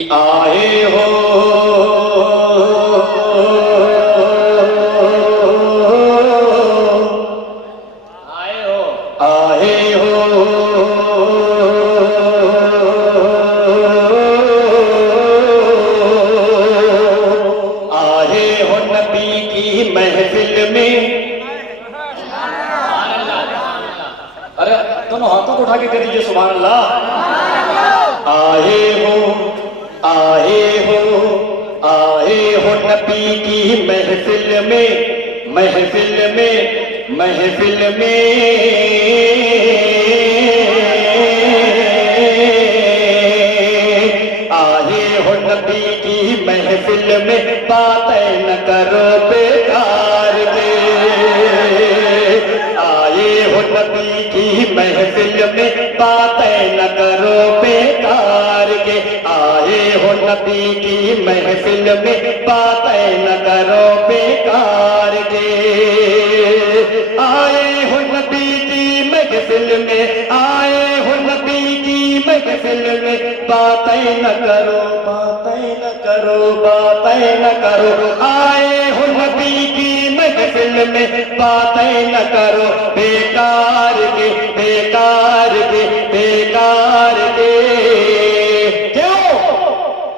आए हो आए हो आए हो आए हो नबी की महफिल में। अरे दोनों हाथों को उठा के कह दीजिए सुभान अल्लाह। आए हो आए हो नबी की महफिल में, महफिल में, महफिल में। आए हो नबी की महफिल में, बातें न करो बेकार के। आए हो नबी की महफिल में, बातें न करो बेकार के। आए हो नबी की महफिल में, बातें न करो बेकार के। आए हो नबी की महफिल में, आए हो नबी की महफिल में, बातें न करो, बातें न करो, बातें न करो। आए हो नबी की महफिल में, बातें न करो बेकार के, बेकार के, बेकार के।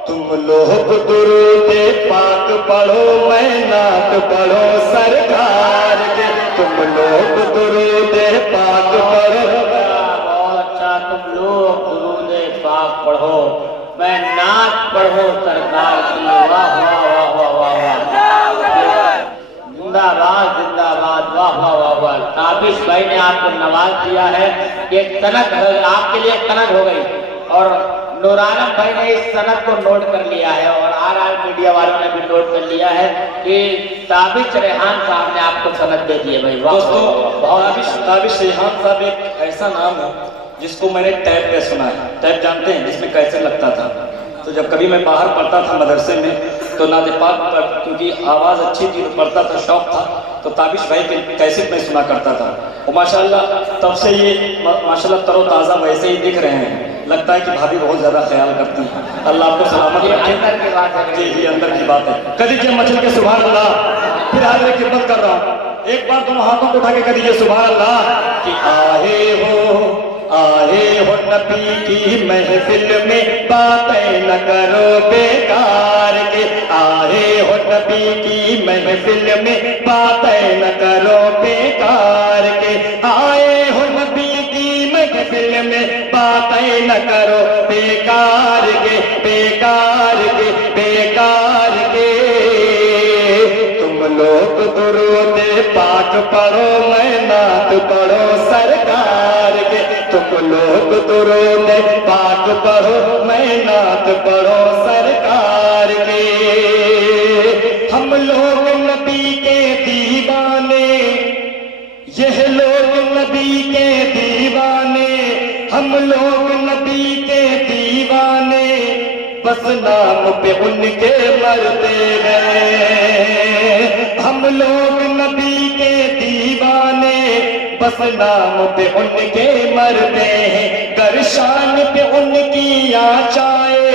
तुम लोग दुरूदे पाक पढ़ो, मैं नात पढ़ो सरकार के। तुम लोग दुरूदे पाक पढ़ो। बहुत अच्छा, तुम लोग दुरूदे पाक पढ़ो, मैं नात पढ़ो सरकार की। वाह वाह वाह वाह वाह वाह, जिंदाबाद जिंदाबाद, वाह वाह वाह वाह। ताबिश भाई ने आपको नवाज दिया है, एक सनद आपके लिए सनद हो गई, और नूर आलम भाई ने इस सनद को नोट कर लिया है, और आर मीडिया वालों ने भी नोट कर लिया है कि ताबिश रेहान साहब ने आपको सनद दे दी है भाई। दोस्तों, ताबिश रेहान साहब एक ऐसा नाम है जिसको मैंने टैप पे सुना है। टैप जानते हैं, जिसमें कैसे लगता था। तो जब कभी मैं बाहर पढ़ता था मदरसे में, तो नाते पाक पर, क्योंकि आवाज़ अच्छी थी तो पढ़ता था, शौक था, तो ताबिश भाई के कैसेट में सुना करता था। और माशाल्लाह तब से ये माशाल्लाह तरोताज़ा वैसे ही दिख रहे हैं। लगता है कि भाभी बहुत ज़्यादा ख्याल करती हैं। अल्लाह आपको सलामत रखे। अंदर की बात है जी जी, अंदर की बात है। कर दीजिए मचल के सुभान अल्लाह। फिर हाजिर खिदमत कर रहा हूँ, एक बार दोनों हाथों को उठा के कर दीजिए सुभान अल्लाह। कि आए हो नबी की महफिल में, बातें न करो बेकार के। आए हो नबी की महफिल में, बातें न करो बेकार के। आए हो नबी की महफिल में, बातें न करो बेकार के, बेकार के, बेकार के। तुम लोग दुरूदे पाक पढ़ो, मैं नात पढ़ो सरकार के। तुम लोग दुरूदे पाक पढ़ो, मैं नात पढ़ो सरकार के। हम लोग नबी के दीवाने, यह लोग नबी के दीवाने, हम लोग नबी के दीवाने, बस नाम पे उनके मरते हैं। हम लोग नबी के दीवाने, बस नाम पे उनके मरते हैं। गर्शान पे उनकी आचाए,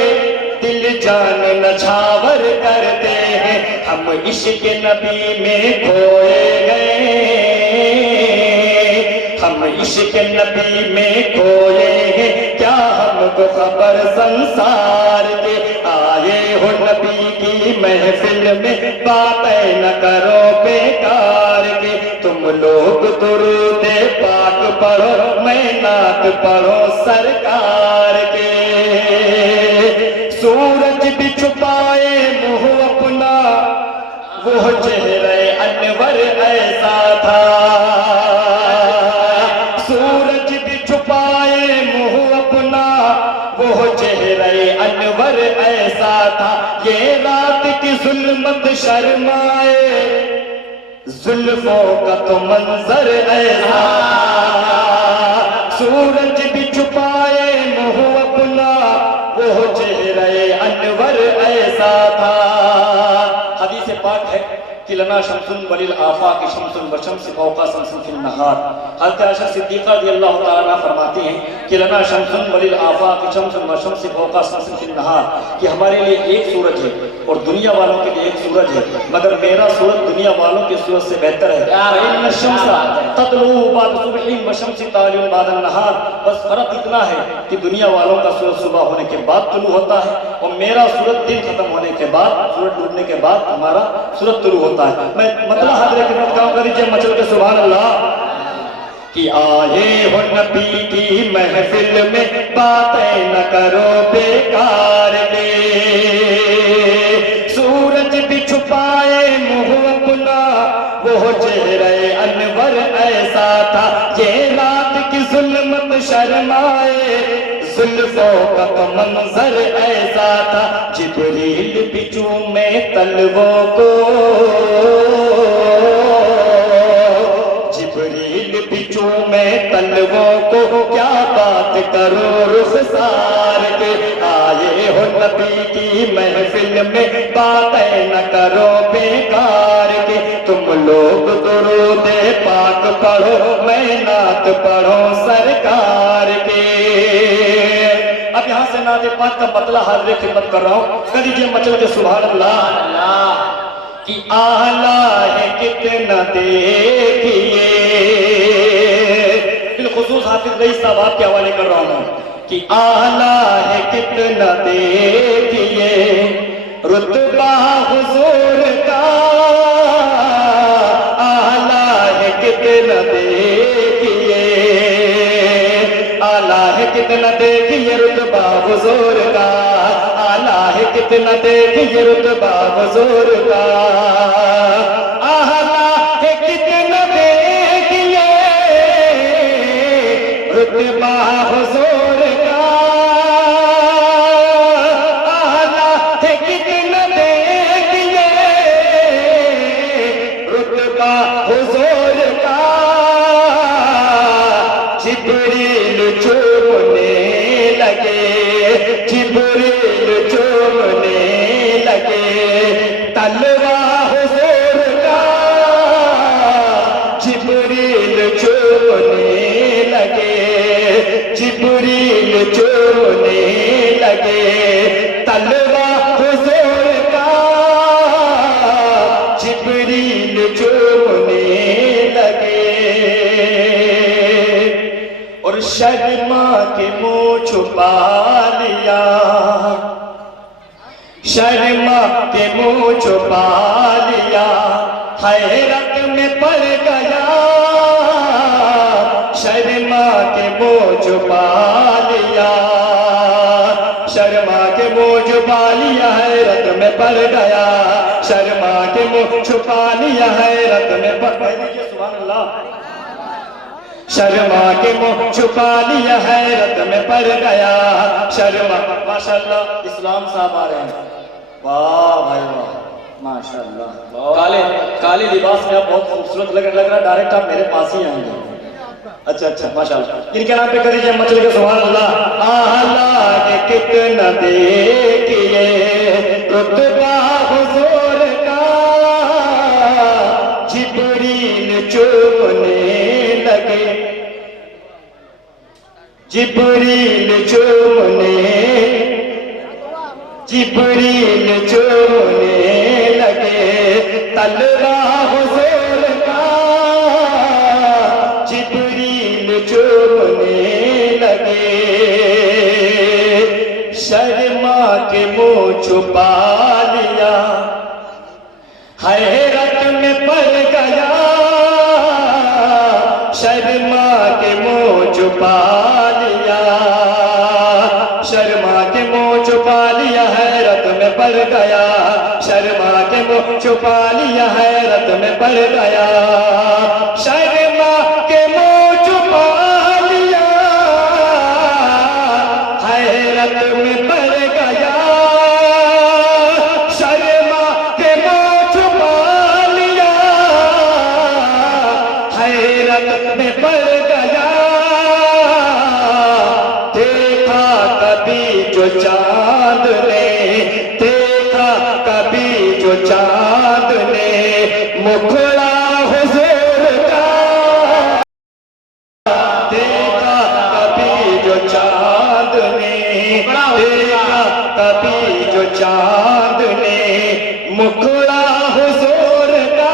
दिल जान नछावर करते हैं। हम इश्क नबी में खोए गए, हम इश्क नबी में खोए हैं, क्या हमको खबर संसार के। आए हो नबी की महफिल में, बातें न करो बेकार के। तुम लोग दुरूदे पाक पढ़ो, मैं नात पढ़ो सरकार के। सूरज भी छुपाए मुँह अपना, वो चेहरे अनवर ऐसा था। सूरज भी छुपाए मुँह अपना, वो चेहरे अनवर ऐसा था। ये रात की जुल्मत शर्माए, जुल्फों का तो मंजर ऐसा। सूरज भी छुपाए मुँह अपना, वो चेहरे अनवर ऐसा था। हदीस पाक है कि लना शम्सुन वलिल आफाक़ि शम्सुन व शम्सि फ़ौक़ा शम्सिन फ़िन नहार। हज़रत आयशा सिद्दीक़ा रज़ियल्लाहु तआला अन्हा फरमाती हैं कि लना शम्सुन वलिल आफाक़ि शम्सुन व शम्सि फ़ौक़ा शम्सिन फ़िन नहार, कि हमारे लिए एक सूरज है और दुनिया वालों के लिए एक सूरज है, मगर मेरा सूरज दुनिया वालों के सूरज से बेहतर है। फ़इन्न शम्सा ततलू बाद सुबहिन व शम्सि तालिउ बाद नहार। बस फर्क इतना है कि दुनिया वालों का सूरज सुबह होने के बाद तुलू होता है और मेरा सूरज दिन खत्म होने के बाद, सूरज डूबने के बाद हमारा सूरज तुलू होता है। मैं मतलब हजरत की मत कर दीजिए मचल के सुभान अल्लाह। कि आए हो नबी की महफिल में बातें न करो बेकार के, सूरज भी छुपाए मुँह अपना वो चेहरे अनवर ऐसा था, ये रात की जुल्मत शर्माए जुल्फों का मंजर ऐसा था, जिब्रील बिचू में तलवों को, जिब्रील बिचू में तलवों को, क्या बात करो रुखसार के। आए हो नबी की महफिल में बातें न करो बेकार के, तुम लोग दुरूद पाक पढ़ो मैं नात पढ़ो सरकार के। अब यहाँ से नात पाक का मतला हाजिर खिदमत कर रहा हूँ, कर दीजिए मचल के सुभान अल्लाह। कि आला है कितना देखिए, बिलखुसूस हाफिज रईस साहब आपके हवाले कर रहा हूँ, कि आला है कितना देखिए रुतबा हुजूर का, आला है कितना देखिए, आला है कितना देखिए रुतबा हुजूर का, आला है कितना देखिए रुतबा हुजूर का, आला है कितना देखिए रुतबा हुजूर का, आला है कितना देखिए रुतबा हुजूर का, जिब्रील चूमने लगे, जिब्रील चूमने लगे तलवा हुजूर का, जिब्रील चूमने लगे, जिब्रील चूमने लगे तलवा हुजूर का, जिब्रील चूमने लगे। और शर्मा के मुँह छुपा लिया, शर्मा के मुँह छुपा लिया, हैरत में पड़ गया, शर्मा के मुँह छुपा लिया, शर्मा के मुँह छुपा लिया, हैरत में पड़ गया, शर्मा के मुँह छुपा लिया, हैरत में पड़ गया। सुभान अल्लाह। शर्मा के मुँह छुपा लिया, हैरत में पड़ गया, शर्मा। माशाअल्लाह इस्लाम साहब आ रहे हैं, वाह भाई वाह, माशाअल्लाह। काले काले लिबास में आप बहुत खूबसूरत लग रहा, डायरेक्ट आप मेरे पास ही आएंगे। अच्छा अच्छा माशाअल्लाह। इनके नाम पे कर दीजिए मचल के सुभान अल्लाह। आला ने कितना देखिए रुतबा हुजूर का, जिब्रील चूमने लगे, जिब्रील चूमने, जिब्रील चूमने लगे तलवा हुजूर का, जिब्रील चूमने लगे, शर्मा के मुँह छुपा लिया, हैरत में पड़ गया, शर्मा के मुँह छुपा लिया, शर्मा के मुँह छुपा लिया, हैरत में पड़ गया, शर्मा के मुँह छुपा लिया, हैरत में पड़ गया, शर्मा के मुँह छुपा लिया, हैरत में पड़ गया, शर्मा के मुँह छुपा लिया, हैरत में पड़ गया। देखा कभी जो चांद ने, देखा कभी जो चांद ने, मुखड़ा हुजूर का देखा कभी जो चांद ने, देखा कभी जो चांद ने, मुखड़ा हुजूर का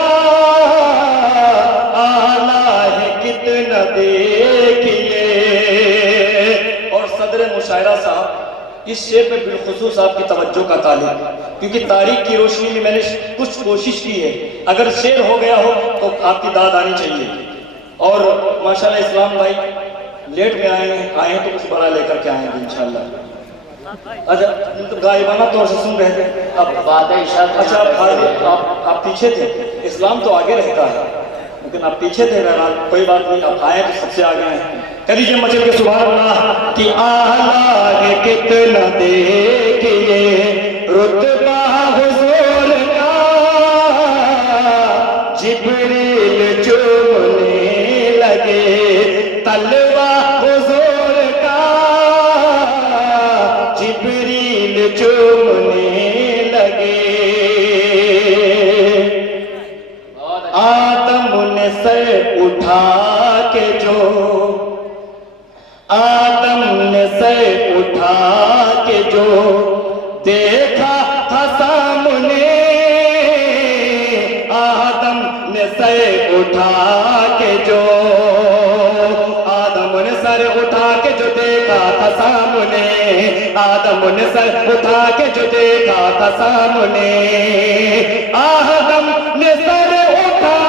आला है कितना देखिए। और सदर मुशायरा साहब इस शेर पे बिलखुसूस आपकी तवज्जो का तालिब, क्योंकि तारीख की रोशनी में मैंने कुछ कोशिश की है, अगर शेर हो गया हो तो आपकी दाद आनी चाहिए। और माशाल्लाह इस्लाम भाई लेट में आए हैं तो कुछ बड़ा लेकर के आएंगे इंशाल्लाह। अच्छा मतलब गायबाना तौर से सुन रहे थे अब बात है इशारा। अच्छा आप पीछे थे, इस्लाम तो आगे रहता है लेकिन आप पीछे थे। बहरहाल कोई बात नहीं, आप आए तो सबसे आगे हैं। कदीजे मचल के सुभान अल्लाह कि आला है कितना देखिए रुतबा हुजूर का, जिब्रील चूमने लगे तलवा हुजूर का, जिब्रील चूमने लगे। आदम ने सर उठा के जो, आदम ने सर उठा के जो देखा था सामने, आदम ने सर उठा के जो, आदम ने सर उठा के जो देखा था सामने, आदम ने सर उठा के जो देखा था सामने, आदम ने सर उठा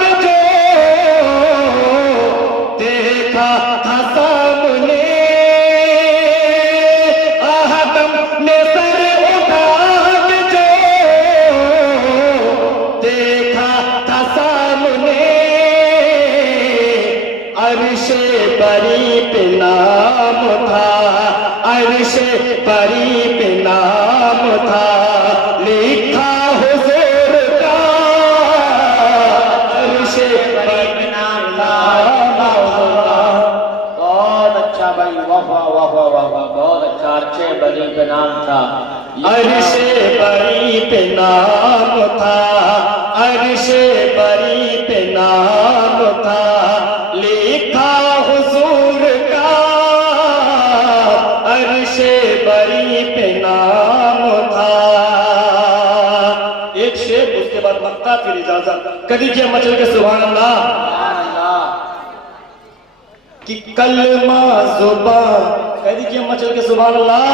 के जो देखा था सामने, आदम ने सर उठा के जो देखा था सामने, अर्शे बरी पे नाम था, अर्शे बरी पे नाम था, लिखा हुजूर का, अर्शे बरी पे नाम था। बहुत अच्छा भाई, वाह वाह वाह वाह वाह वाह, बहुत अच्छा। अर्शे बरी पे नाम था, अर्शे बरी पे नाम था, अर्शे बरी पे नाम था, लिखा हुजूर का, अर्शे बरी पे नाम था। एक शेर उसके बाद मक्का, फिर इजाजत। कदीजे मचल के सुभान अल्लाह कि कलमा जुबा, कह दीजिए मचल के सुभान अल्लाह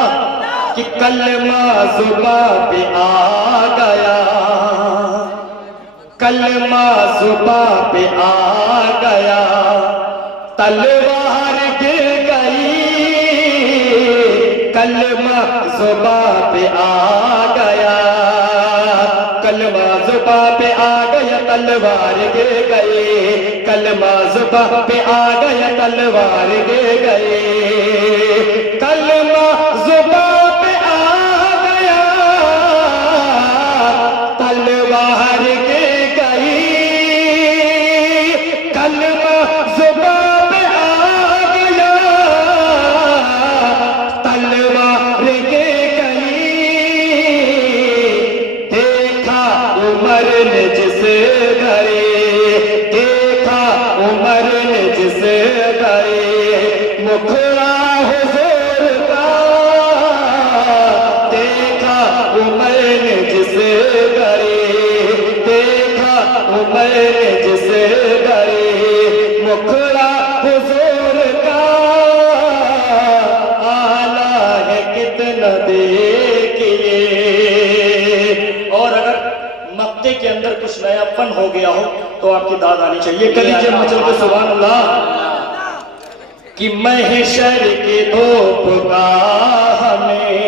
कि कलमा जुबा पे आ गया, कलमा जुबा पे आ गया, तलवार गिर गई, कलमा जुबा पे आ गया, कलमा जुबा पे आ गया, तलवार गिर गई, कलमा जुबा पे आ गया, तलवार गिर गई, कलमा जुबा पे आ गया, तलवार गिर गई, कलमा जुबा पे आ गया, तलवार गिर गई। देखा उमर ने जिस घरे, देखा उमर ने जिस घरे, मुखड़ा हुजूर का, देखा उमर ने जिस घरे, देखा उमर ने जिस घरे, मुखड़ा हुजूर का आला है कितना देखिए। और अगर मक्ते के अंदर कुछ नयापन हो गया हो तो आपकी दाद आनी चाहिए। कलीजे मचल के सुभान अल्लाह कि महशर के धूपगाह में,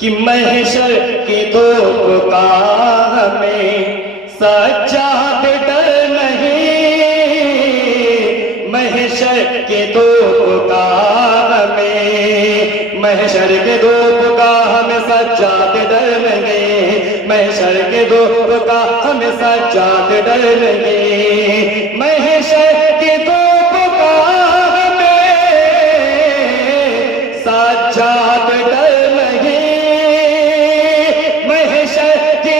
कि महशर के धूपगाह में सज्जाद डर नहीं, महशर के धूपगाह में, महशर के धूपगाह में सज्जाद डर नहीं, महशर के धूपगाह में सज्जाद डर नहीं, महशर के धूपगाह में सज्जाद डर नहीं, महशर के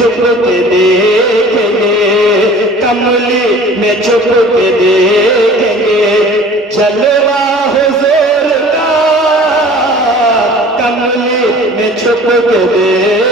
छुप के देखेंगे, कमली में छुप के देखेंगे, जलवा हुजूर का कमली में छुप के देखेंगे।